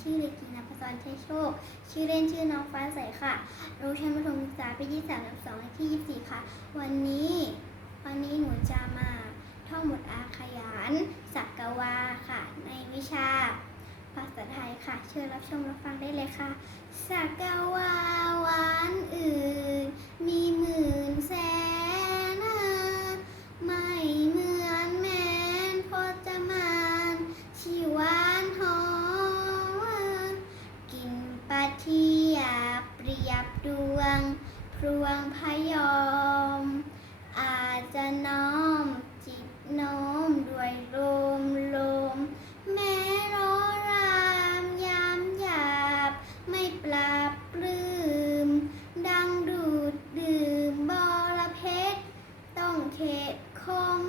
ชื่อเด็กหญิงนภสรชัยโชค ชื่อเล่นชื่อน้องฟ้าใสค่ะโรงเรียนมัธยมศึกษาปีที่สามสองที่ยี่สิบสี่ค่ะ วันนี้ วันนี้หนูจะมาท่องบทอาขยานสักกวาค่ะ ในวิชาภาษาไทยค่ะ เชิญรับชมรับฟังได้เลยค่ะ สักกวา ปทิยาเปรียบดวงพรวงพยอม อาจจะน้อมจิตน้อมด้วยลมลม แม้ร้อรามยามหยาบ ไม่ปราบปลื้ม ดังดูดดื่มบอระเพชรต้องเขตคม